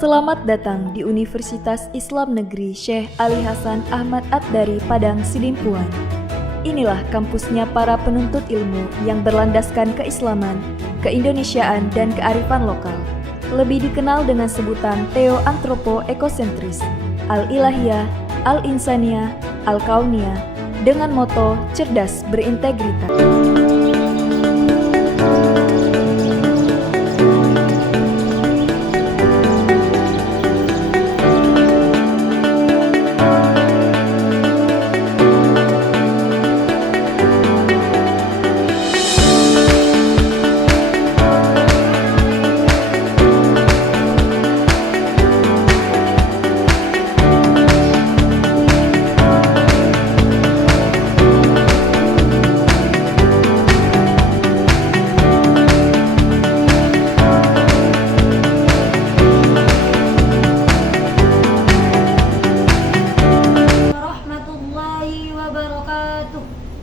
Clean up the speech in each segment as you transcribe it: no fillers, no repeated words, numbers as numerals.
Selamat datang di Universitas Islam Negeri Syekh Ali Hasan Ahmad Ad-Dari Padang Sidimpuan. Inilah kampusnya para penuntut ilmu yang berlandaskan keislaman, keindonesiaan, dan kearifan lokal. Lebih dikenal dengan sebutan Theo-Antropo-Ekosentris, Al-Ilahiyah, Al-Insaniyah, Al-Kauniyah, dengan moto cerdas berintegritas.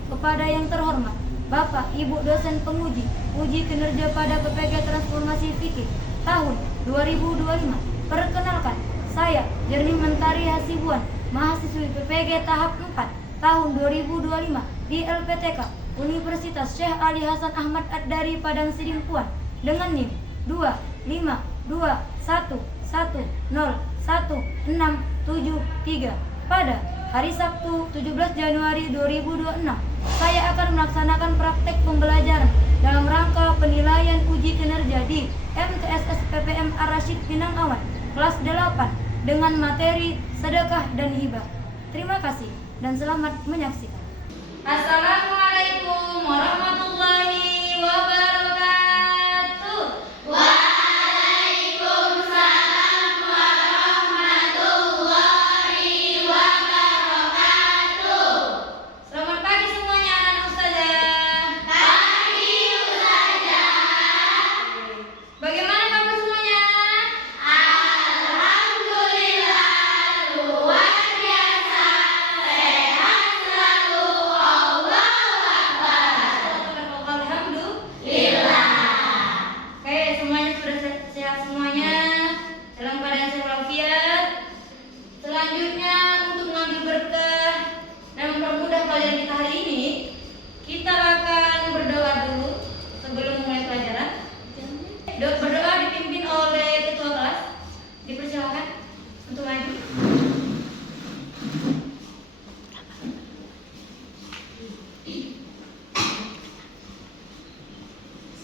Kepada yang terhormat Bapak Ibu dosen penguji uji kinerja pada PPG Transformasi Fikih tahun 2025. Perkenalkan, saya Jernih Mentari Hasibuan, mahasiswi PPG tahap 4 tahun 2025 di LPTK Universitas Syekh Ali Hasan Ahmad Ad-Dari Padang Sidimpuan dengan NIM 25211101673 pada hari Sabtu 17 Januari 2026. Saya akan melaksanakan praktek pembelajaran dalam rangka penilaian uji kinerja di MTSS PPM Ar-Rasyid Pinang Awan kelas 8 dengan materi sedekah dan hibah. Terima kasih dan selamat menyaksikan. Assalamualaikum warahmatullahi wabarakatuh. Waalaikumsalam warahmatullahi wabarakatuh. Selamat pagi semuanya anak ustazah. Pagi ustazah. Bagaimana kabar semuanya? Alhamdulillah luar biasa, sehat selalu, Allahu Akbar. Alhamdulillah. Oke, semuanya sudah sehat semuanya, dalam keadaan sehat walafiat. Selanjutnya untuk mengambil berkah dan mempermudah pelajaran kita hari ini, kita akan berdoa dulu sebelum mulai pelajaran. Berdoa dipimpin oleh ketua kelas. Dipersilakan untuk maju.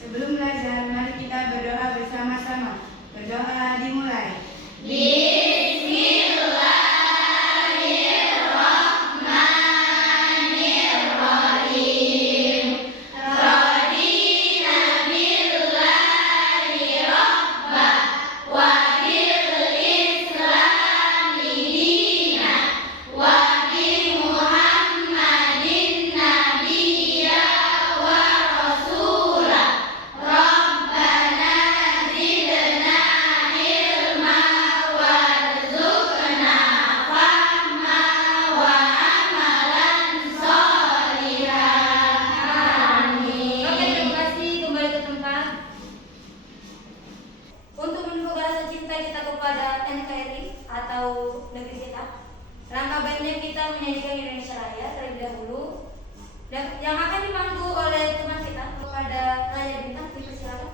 Sebelum belajar, mari kita berdoa bersama-sama. Berdoa dimulai. Bismillahirrahmanirrahim. Radina billahi rabba wa bil islami dina wa bi Muhammadin nabiyya wa rasula. Rabbana zidna ilma warzuqna fahma wa amalan sholihan. Amin. Oke, terima kasih. Kembali ke tempat. Untuk menunjukkan rasa cinta kita kepada NKRI atau negeri kita, langkah baiknya kita menyanyikan Indonesia Raya terlebih dahulu, dan yang akan dipandu oleh teman kita kepada Raya Bintang. Dipersilakan.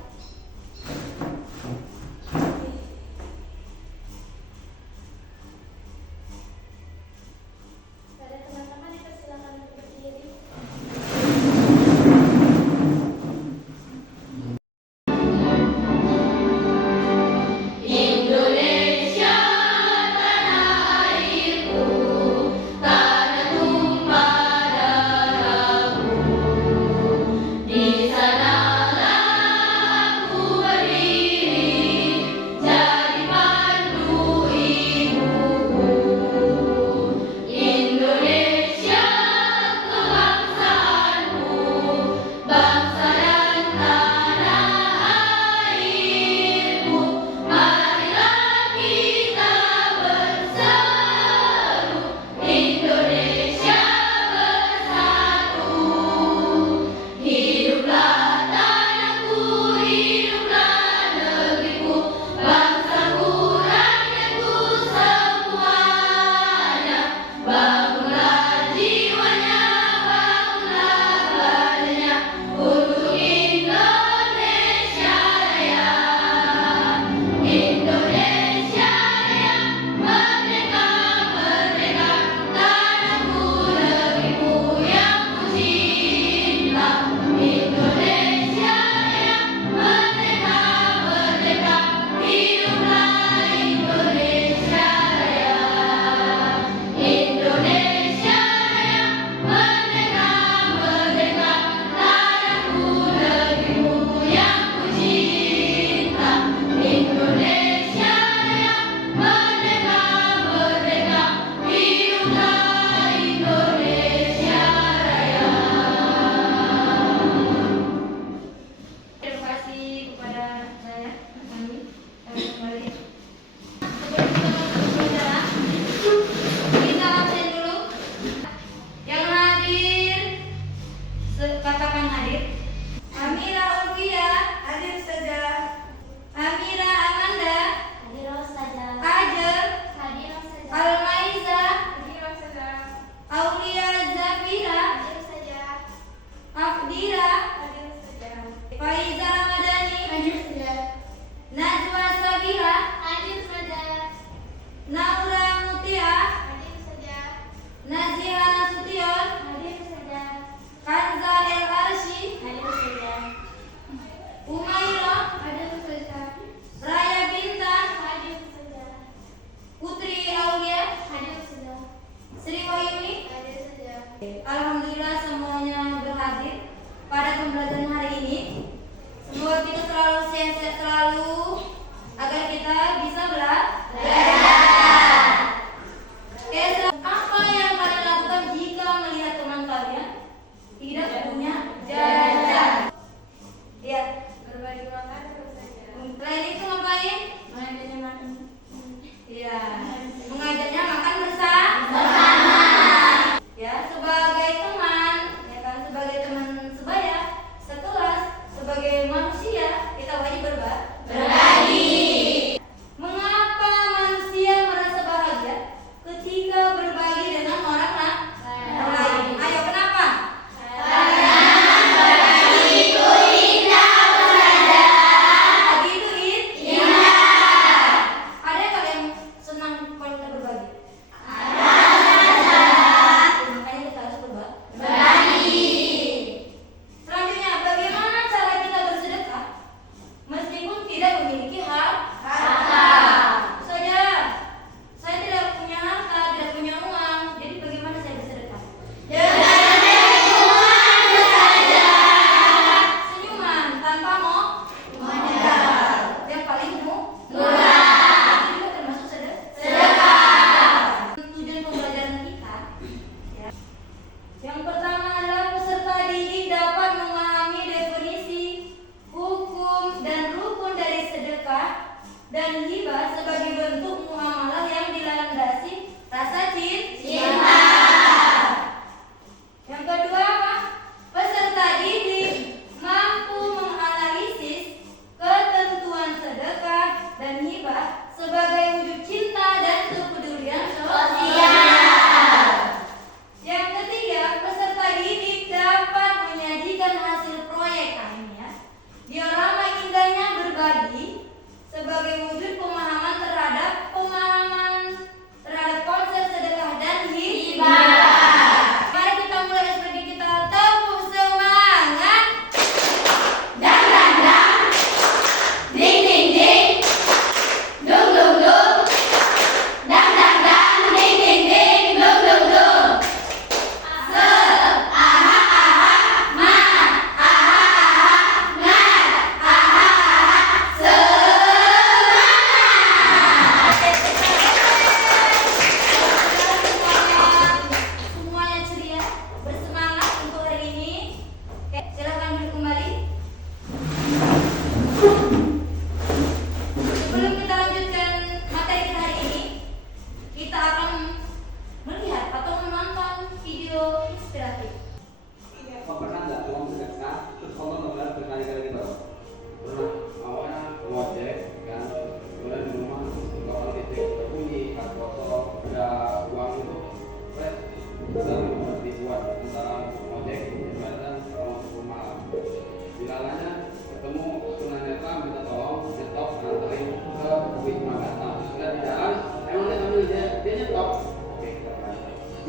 Pada teman-teman dipersilakan untuk berdiri. Indonesia tanah airku, tanah tumpah darahku. Di sanalah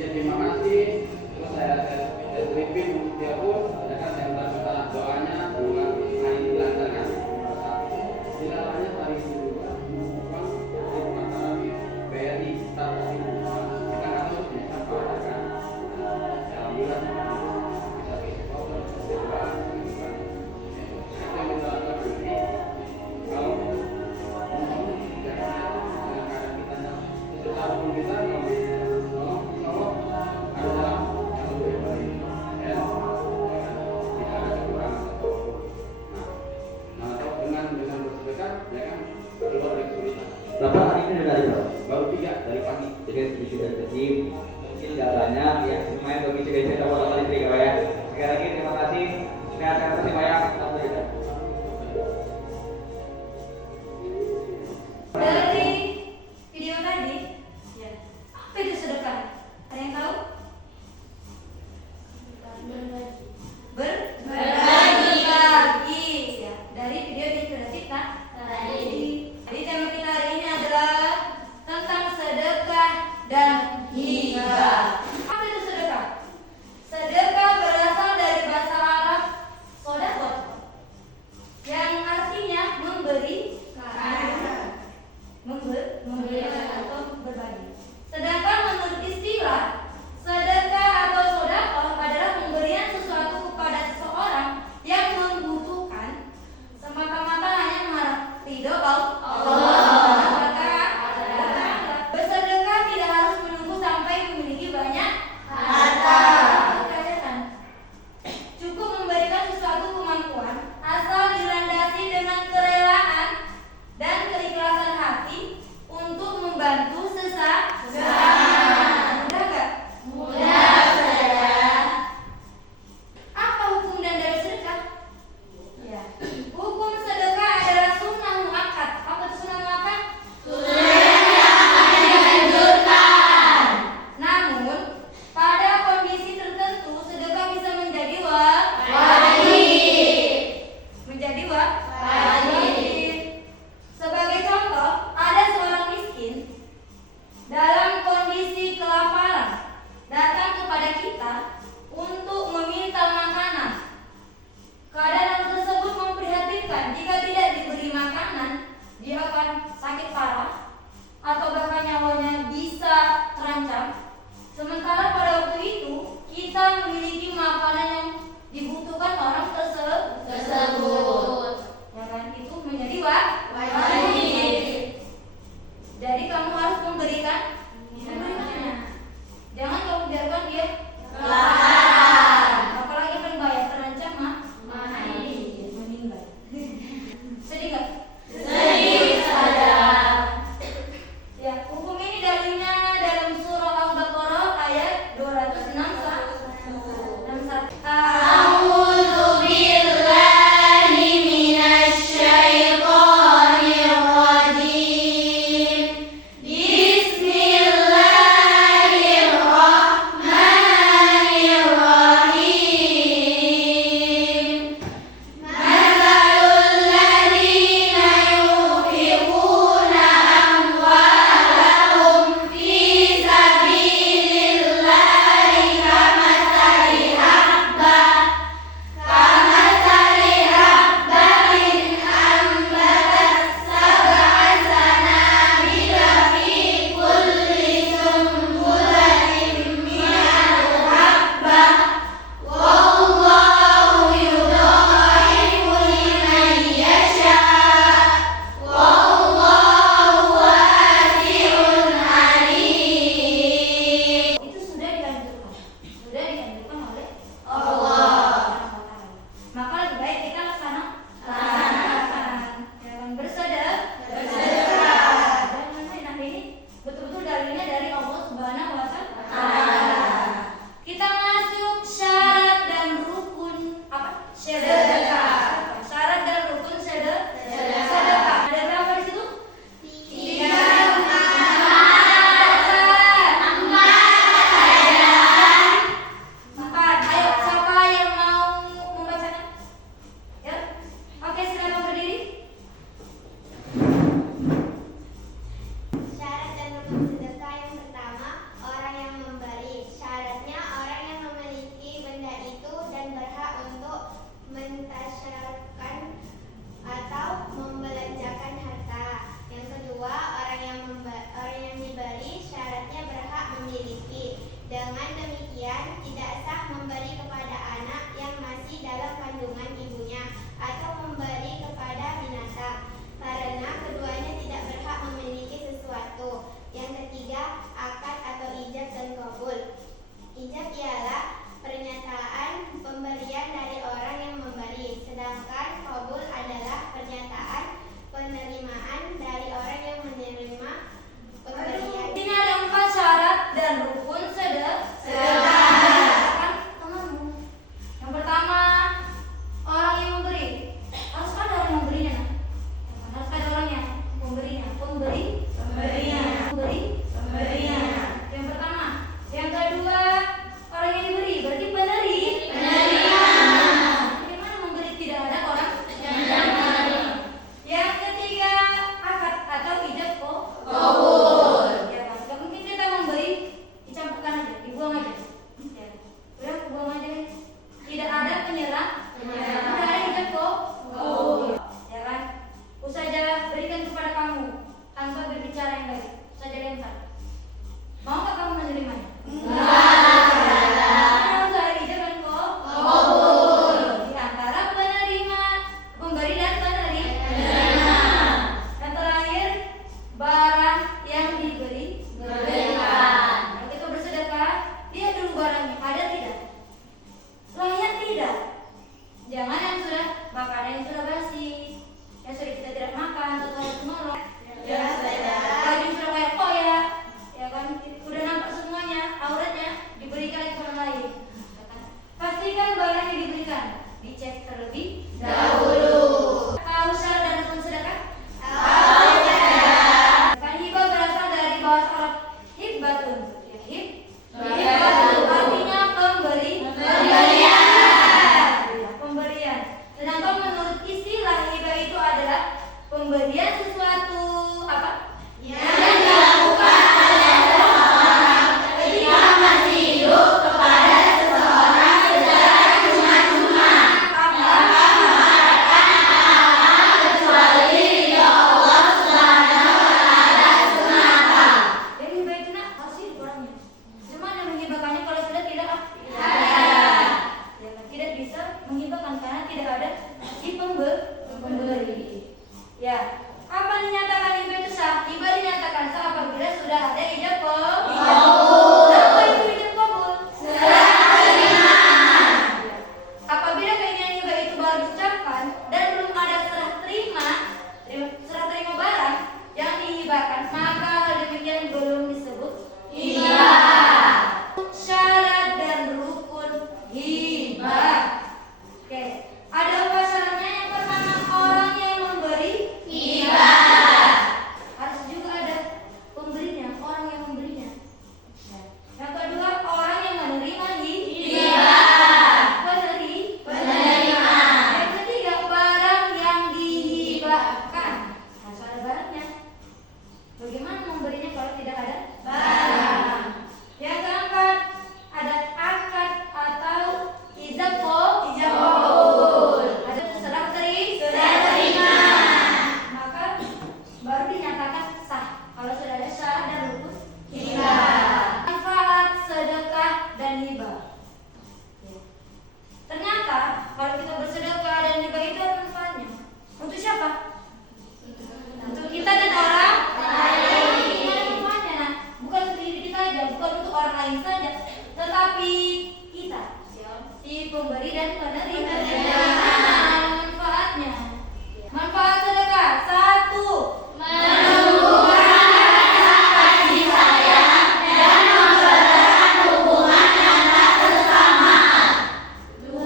dia terima kasih, terus saya selipin untuk dia pun, ya kan saya minta doanya bulan hari dilancarkan. Dilarangnya hari itu juga, bukan di BRI kita harus menyampaikan kan. Alhamdulillah bisa kita berdoa, kita minta ini kalau Bapak hari ini dari berapa? baru 3 dari pagi. Jadi sudah jadi mungkin nggak banyak ya, lumayan bagi juga kita buat kali tiga ya. Sekali lagi terima kasih, sehat-sehat terus banyak. Alhamdulillah. Dari video tadi, ya, apa itu sedekah? Ada yang tahu? Berbagi. Ya. Dari video ini sudah kita Jadi tema kita hari ini adalah tentang sedekah dan hibah. Apa itu sedekah? Sedekah berasal dari bahasa Arab sodaqah, yang artinya memberi atau berbagi. Sedangkan menurut istilah sedekah atau sodaqah adalah pemberian sesuatu kepada seseorang yang membutuhkan semata-mata hanya mengharap ridho Allah. Bersedekah tidak harus menunggu sampai memiliki banyak harta. Cukup memberikan sesuatu kemampuan asal dilandasi dengan kerelaan dan keikhlasan hati untuk membantu sesama. Mudah nggak? Mudah saja. Apa hukum dan dalil sedekah? Ya. Hukum sedekah adalah sunnah muakkad. Apa itu sunnah muakkad? Namun, pada kondisi tertentu sedekah bisa menjadi wajib. Sebagai contoh, ada seorang miskin dalam kondisi kelaparan datang kepada kita untuk meminta makanan. Keadaan tersebut memprihatinkan. Jika tidak diberi makanan, dia akan sakit parah atau bahkan nyawanya bisa terancam. Sementara pada waktu itu kita memiliki makanan yang dibutuhkan orang tersebut. Ya kan? Itu menjadi wajib. Jadi kamu harus memberikannya. Jangan kamu biarkan dia kelaparan. Apalagi kan bahaya terancam meninggal. Sedih nggak? Sedih saja. Ya, hukum ini dalilnya dalam surah Al-Baqarah ayat 261. A'udzu billahi minasy syaithanir rajim. Bismillahirrahmanirrahim. Mathalul ladzina yunfiquna amwalahum fi sabilillahi kamathali habbatin ambatat sab'a sanabila fi kulli sunbulatin mi'atu habbah. Wallahu yudha'ifu liman yasha'. Wallahu wasi'un alim. Itu sudah dianjurkan oleh Allah. Maka lebih baik kita laksanakan. Jangan bersedekah. Dan nah ini betul-betul dalilnya dari Allah Subhanahu wa Ta'ala. Kita masuk syarat dan rukun apa? Sedekah. Syarat dan rukun sedekah. Ada berapa di situ? 4. Ayo, siapa yang mau membacakan? Ya. Oke, silakan berdiri. Syarat dan rukun sedekah yang pertama, orang yang memberi. diberi syaratnya berhak memiliki. Dengan demikian, tidak sah memberi kepada anak yang masih dalam kandungan ibunya atau memberi kepada binatang, karena keduanya tidak berhak memiliki sesuatu. Yang ketiga, akad atau ijab dan qabul. Ijab ialah pernyataan pemberian dari orang yang memberi, sedangkan qabul adalah pernyataan penerimaan dari orang yang menerima pemberian. Ini ada 4 syarat dan rukun sedekah. Yang pertama, orang yang memberi. Harus ada orang yang memberinya. Harus ada orangnya, pemberinya. Yang pertama. Yang kedua, orang yang diberi. Berarti penerima. Bagaimana memberi tidak ada orang yang menerima? Yang ketiga, akad atau ijab qabul. Ya kan? Gak mungkin kita memberi dicampurkan aja, dibuang aja. Ya. Udah buang aja. Tidak ada penyerah. Tidak ada ijab qabul. Ya kan? Usaha berikan kepada kamu tanpa berbicara yang baik. Usaha lempar. Mau nggak kamu menerimanya? Harus ada ijab dan qabul. Di antara penerima, pemberi dan penerima. Yang terakhir, barang yang diberi. Kalau kita bersedekah, lihat dulu barangnya ada tidak, layak tidak. Jangan yang sudah makanan yang sudah basi, yang sudah kita tidak makan atau harus melok. Baju sudah kayak koyak, ya kan? Udah nampak semuanya, auratnya diberikan ke orang lain. Pastikan barang yang diberikan dicek terlebih dahulu. Tahu syarat dan rukun sedekah? Hibah berasal dari bahasa Arab hibbatun. Hibbatun artinya pemberian. Sedangkan menurut istilah hibah itu adalah pemberian sesuatu apa? Yang dilakukan oleh seseorang ketika masih hidup kepada seseorang secara cuma-cuma tanpa mengharapkan apa-apa kecuali ridho Allah Subhanahu wa Ta'ala semata. Jadi hibah itu harus hidup orangnya. Cuma yang menghibahkannya kalau sudah tidak ada. Ya kan? Tidak bisa menghibahkan karena tidak ada si pemberi. Ya, apa dinyatakan hibah itu sah? Hibah dinyatakan sah apabila sudah ada ijab qabul. Apa itu ijab qabul? Serah terima. Apabila keinginan hibah itu baru diucapkan dan belum ada serah terima barang yang dihibahkan, maka hal demikian belum disebut hibah. Syarat dan rukun hibah. Oke, ada 4 syaratnya. Yang pertama, orang yang memberi hibah. Harus juga ada pemberinya, orang yang memberinya. Yang kedua, orang yang menerima hibah. Penerima. Yang ketiga, barang yang dihibahkan. Harus ada barangnya. Bagaimana memberinya kalau tidak ada barang? Yang keempat, ada akad atau ijab qabul. Ada serah terima. Maka baru dinyatakan sah kalau sudah ada syarat dan rukun hibah. Manfaat sedekah dan hibah. Ternyata kalau kita bersedekah dan hibah itu ada manfaatnya. Untuk siapa? Untuk kita dan orang lain. Ada manfaatnya, nah. Bukan untuk diri kita saja, bukan untuk orang lain saja, tetapi kita, si pemberi dan penerima. Manfaatnya. Manfaat sedekah. 1. Menumbuhkan rasa kasih sayang dan mempererat hubungan antar sesama. 2.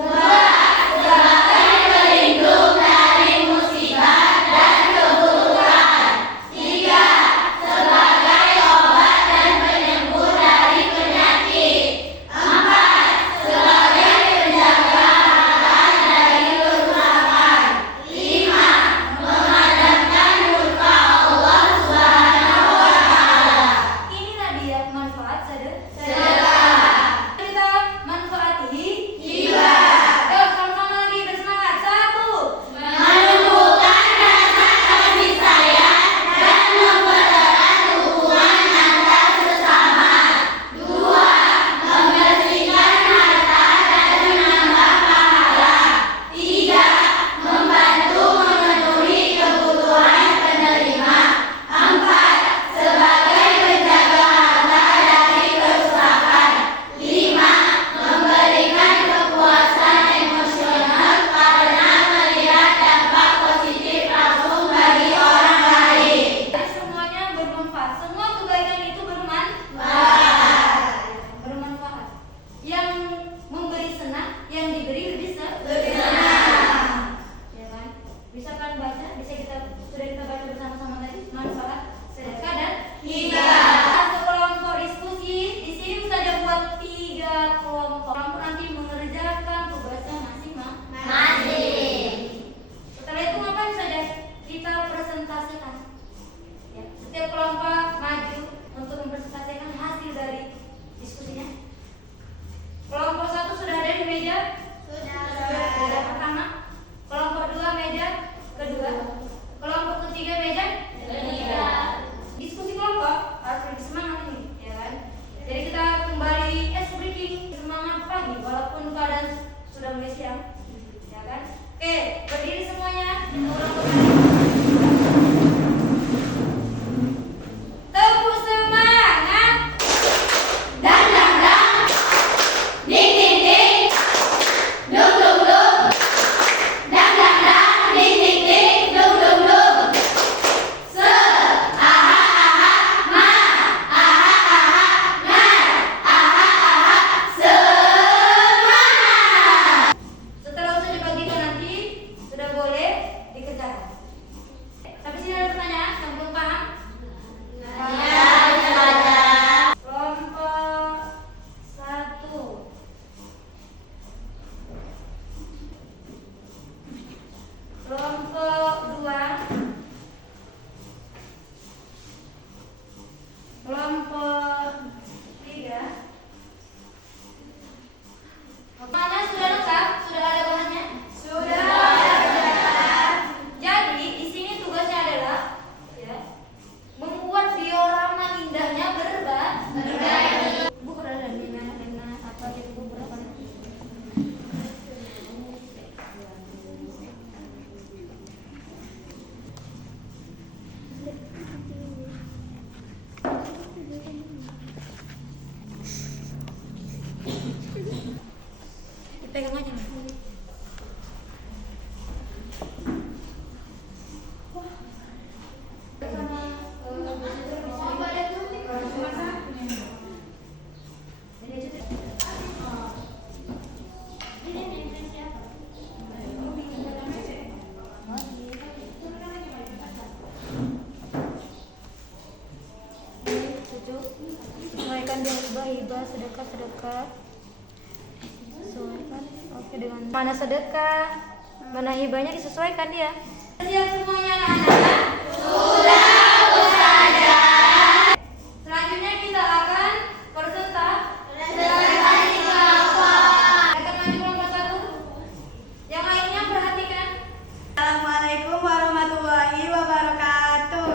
Sebagai pelindung dari musibah dan keburukan. 3. Sebagai obat dan penyembuh dari penyakit. 4. Sebagai penjaga harta Pegang aja. Sesuaikan dengan hibah, sedekah. Sesuaikan. Oke, dengan mana sedekah, mana hibahnya disesuaikan dia. Siap semuanya anak-anak? Sudah, Ustazah. Selanjutnya kita akan presentasi kelompok. Akan maju kelompok 1. Yang lainnya perhatikan. Assalamualaikum warahmatullahi wabarakatuh.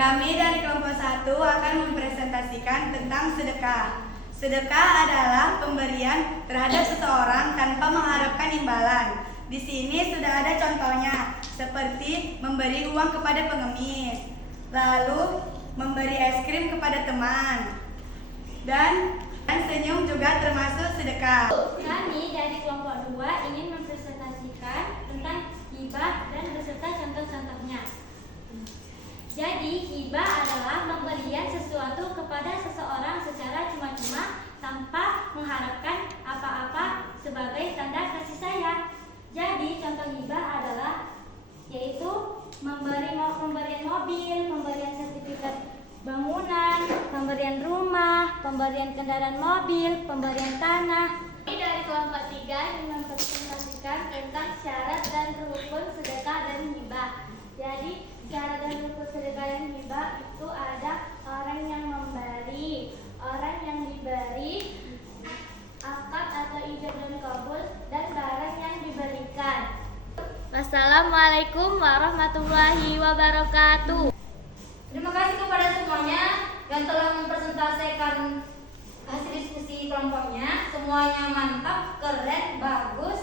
Kami dari kelompok 1 akan mempresentasikan tentang sedekah. Sedekah adalah pemberian terhadap seseorang tanpa mengharapkan imbalan. Di sini sudah ada contohnya, seperti memberi uang kepada pengemis, lalu memberi es krim kepada teman, dan senyum juga termasuk sedekah. Kami dari kelompok 2 ingin mempresentasikan tentang hibah dan beserta contoh-contohnya. Jadi, hibah adalah pemberian sesuatu kepada seseorang secara cuma-cuma tanpa mengharapkan apa-apa sebagai tanda kasih sayang. Jadi, contoh hibah adalah yaitu pemberian mobil, pemberian sertifikat bangunan, pemberian rumah, pemberian kendaraan mobil, pemberian tanah. Kami dari kelompok 3 ingin mempresentasikan tentang syarat dan rukun sedekah dan hibah. Jadi, syarat dan rukun sedekah dan hibah itu ada orang yang memberi, orang yang diberi, akad atau ijab dan kabul, dan barang yang diberikan. Wassalamualaikum warahmatullahi wabarakatuh. Terima kasih kepada semuanya yang telah mempresentasikan hasil diskusi kelompoknya. Semuanya mantap, keren, bagus.